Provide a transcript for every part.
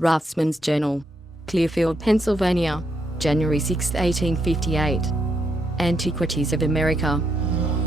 Raftsman's Journal. Clearfield, Pennsylvania, January 6, 1858. Antiquities of America.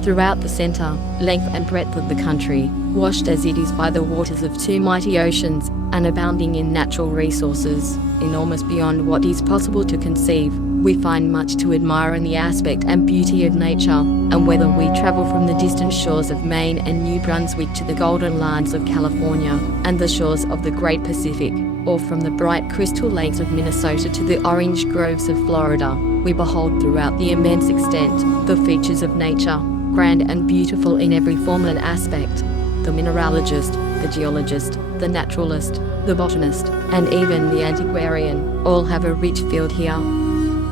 Throughout the center, length and breadth of the country, washed as it is by the waters of two mighty oceans, and abounding in natural resources, enormous beyond what is possible to conceive, we find much to admire in the aspect and beauty of nature, and whether we travel from the distant shores of Maine and New Brunswick to the golden lands of California, and the shores of the Great Pacific, or from the bright crystal lakes of Minnesota to the orange groves of Florida, we behold throughout the immense extent, the features of nature, grand and beautiful in every form and aspect. The mineralogist, the geologist, the naturalist, the botanist, and even the antiquarian, all have a rich field here.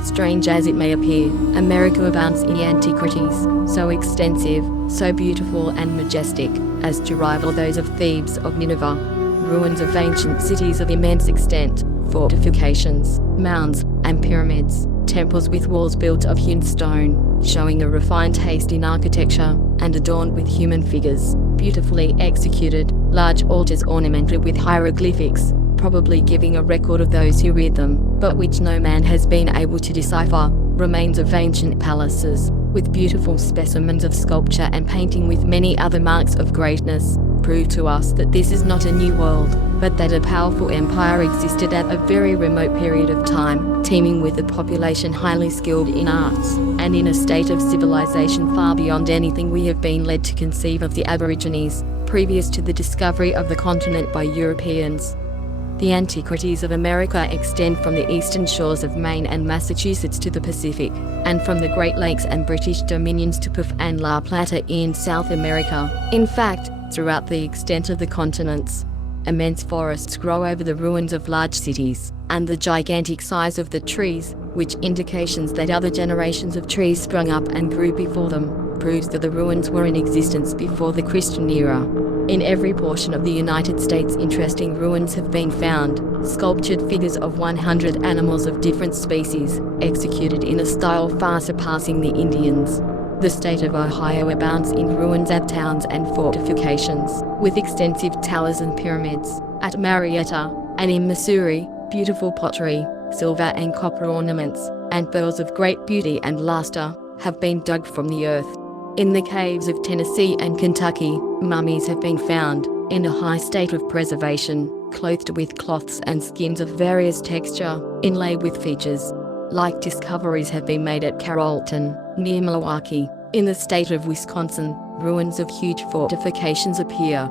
Strange as it may appear, America abounds in antiquities, so extensive, so beautiful and majestic, as to rival those of Thebes, of Nineveh, ruins of ancient cities of immense extent, fortifications, mounds, and pyramids, temples with walls built of hewn stone, showing a refined taste in architecture, and adorned with human figures, beautifully executed, large altars ornamented with hieroglyphics, probably giving a record of those who read them, but which no man has been able to decipher, remains of ancient palaces, with beautiful specimens of sculpture and painting with many other marks of greatness, prove to us that this is not a new world, but that a powerful empire existed at a very remote period of time, teeming with a population highly skilled in arts, and in a state of civilization far beyond anything we have been led to conceive of the Aborigines, previous to the discovery of the continent by Europeans. The Antiquities of America extend from the eastern shores of Maine and Massachusetts to the Pacific, and from the Great Lakes and British Dominions to Puff and La Plata in South America. In fact, throughout the extent of the continents, immense forests grow over the ruins of large cities, and the gigantic size of the trees, which indications that other generations of trees sprung up and grew before them, proves that the ruins were in existence before the Christian era. In every portion of the United States interesting ruins have been found, sculptured figures of 100 animals of different species, executed in a style far surpassing the Indians. The state of Ohio abounds in ruins at towns and fortifications, with extensive towers and pyramids. At Marietta, and in Missouri, beautiful pottery, silver and copper ornaments, and pearls of great beauty and luster, have been dug from the earth. In the caves of Tennessee and Kentucky, mummies have been found, in a high state of preservation, clothed with cloths and skins of various texture, inlaid with features. Like discoveries have been made at Carrollton, near Milwaukee. In the state of Wisconsin, ruins of huge fortifications appear.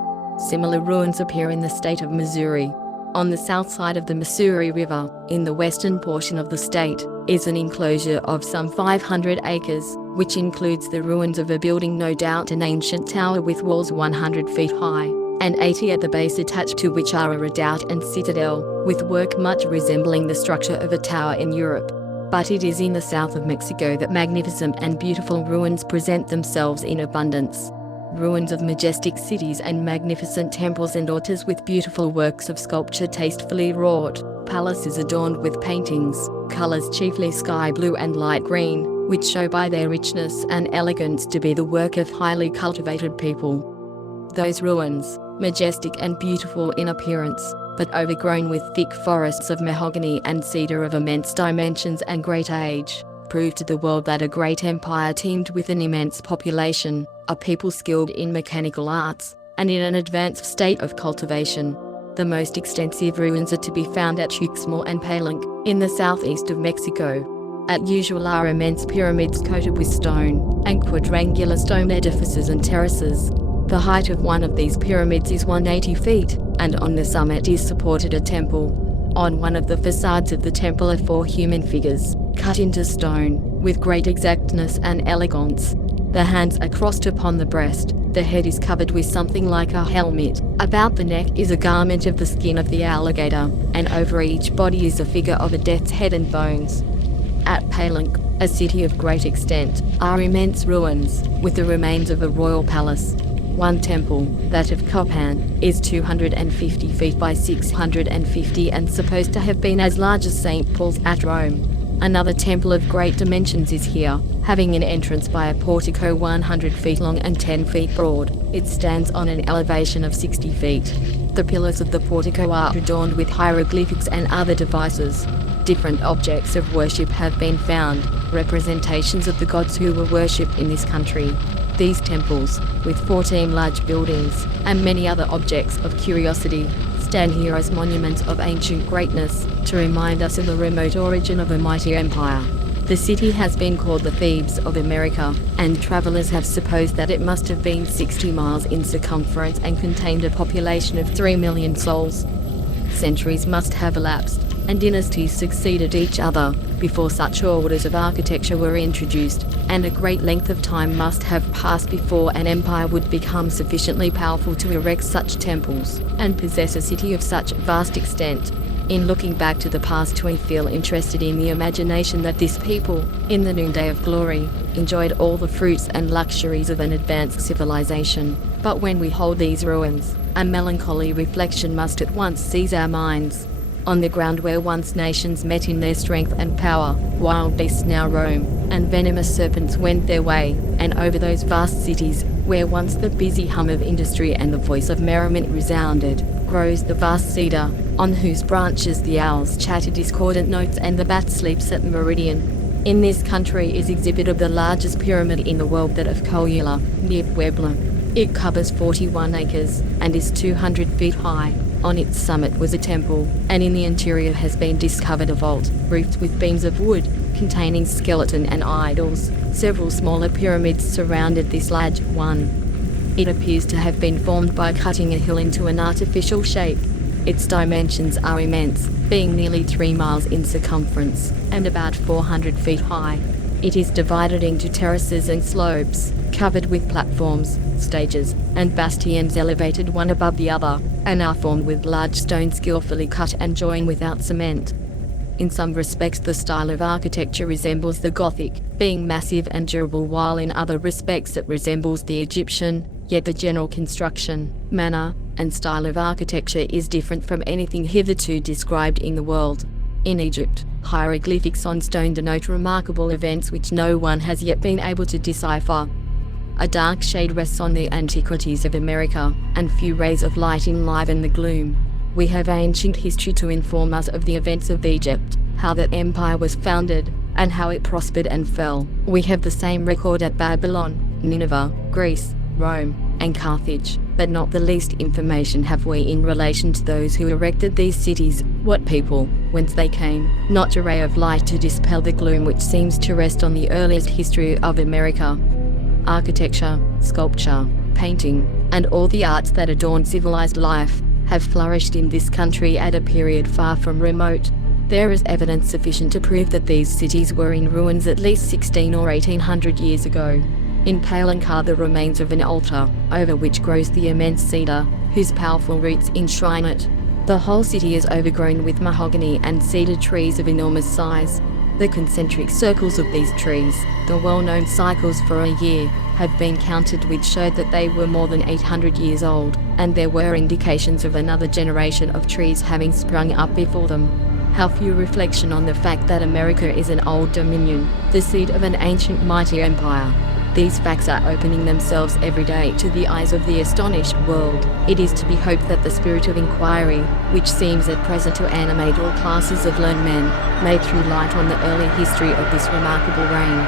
Similar ruins appear in the state of Missouri. On the south side of the Missouri River, in the western portion of the state, is an enclosure of some 500 acres, which includes the ruins of a building, no doubt an ancient tower with walls 100 feet high, and 80 at the base, attached to which are a redoubt and citadel, with work much resembling the structure of a tower in Europe. But it is in the south of Mexico that magnificent and beautiful ruins present themselves in abundance. Ruins of majestic cities and magnificent temples and altars with beautiful works of sculpture tastefully wrought, palaces adorned with paintings, colors chiefly sky blue and light green, which show by their richness and elegance to be the work of highly cultivated people. Those ruins, majestic and beautiful in appearance, but overgrown with thick forests of mahogany and cedar of immense dimensions and great age, prove to the world that a great empire teemed with an immense population, a people skilled in mechanical arts, and in an advanced state of cultivation. The most extensive ruins are to be found at Uxmal and Palenque, in the southeast of Mexico. As usual are immense pyramids coated with stone, and quadrangular stone edifices and terraces. The height of one of these pyramids is 180 feet, and on the summit is supported a temple. On one of the facades of the temple are 4 human figures, cut into stone, with great exactness and elegance. The hands are crossed upon the breast, the head is covered with something like a helmet, about the neck is a garment of the skin of the alligator, and over each body is a figure of a death's head and bones. At Palenque, a city of great extent, are immense ruins, with the remains of a royal palace. One temple, that of Copan, is 250 feet by 650 and supposed to have been as large as St. Paul's at Rome. Another temple of great dimensions is here, having an entrance by a portico 100 feet long and 10 feet broad. It stands on an elevation of 60 feet. The pillars of the portico are adorned with hieroglyphics and other devices. Different objects of worship have been found, representations of the gods who were worshipped in this country. These temples, with 14 large buildings, and many other objects of curiosity, stand here as monuments of ancient greatness, to remind us of the remote origin of a mighty empire. The city has been called the Thebes of America, and travelers have supposed that it must have been 60 miles in circumference and contained a population of 3 million souls. Centuries must have elapsed, and dynasties succeeded each other, before such orders of architecture were introduced, and a great length of time must have passed before an empire would become sufficiently powerful to erect such temples, and possess a city of such vast extent. In looking back to the past, we feel interested in the imagination that this people, in the noonday of glory, enjoyed all the fruits and luxuries of an advanced civilization. But when we hold these ruins, a melancholy reflection must at once seize our minds. On the ground where once nations met in their strength and power, wild beasts now roam, and venomous serpents went their way, and over those vast cities, where once the busy hum of industry and the voice of merriment resounded, grows the vast cedar, on whose branches the owls chatter discordant notes and the bat sleeps at meridian. In this country is exhibited the largest pyramid in the world, that of Koyula, near Puebla. It covers 41 acres, and is 200 feet high. On its summit was a temple, and in the interior has been discovered a vault, roofed with beams of wood, containing skeleton and idols. Several smaller pyramids surrounded this large one. It appears to have been formed by cutting a hill into an artificial shape. Its dimensions are immense, being nearly 3 miles in circumference, and about 400 feet high. It is divided into terraces and slopes, covered with platforms, stages, and bastions elevated one above the other, and are formed with large stones skillfully cut and joined without cement. In some respects the style of architecture resembles the Gothic, being massive and durable, while in other respects it resembles the Egyptian, yet the general construction, manner, and style of architecture is different from anything hitherto described in the world. In Egypt, hieroglyphics on stone denote remarkable events which no one has yet been able to decipher. A dark shade rests on the Antiquities of America, and few rays of light enliven the gloom. We have ancient history to inform us of the events of Egypt, how that empire was founded, and how it prospered and fell. We have the same record at Babylon, Nineveh, Greece, Rome, and Carthage, but not the least information have we in relation to those who erected these cities, what people, whence they came, not a ray of light to dispel the gloom which seems to rest on the earliest history of America. Architecture, sculpture, painting, and all the arts that adorn civilized life have flourished in this country at a period far from remote. There is evidence sufficient to prove that these cities were in ruins at least 16 or 1800 years ago. In Palancar the remains of an altar, over which grows the immense cedar, whose powerful roots enshrine it. The whole city is overgrown with mahogany and cedar trees of enormous size. The concentric circles of these trees, the well-known cycles for a year, have been counted, which showed that they were more than 800 years old, and there were indications of another generation of trees having sprung up before them. How few reflection on the fact that America is an old dominion, the seat of an ancient mighty empire. These facts are opening themselves every day to the eyes of the astonished world. It is to be hoped that the spirit of inquiry, which seems at present to animate all classes of learned men, may throw light on the early history of this remarkable reign.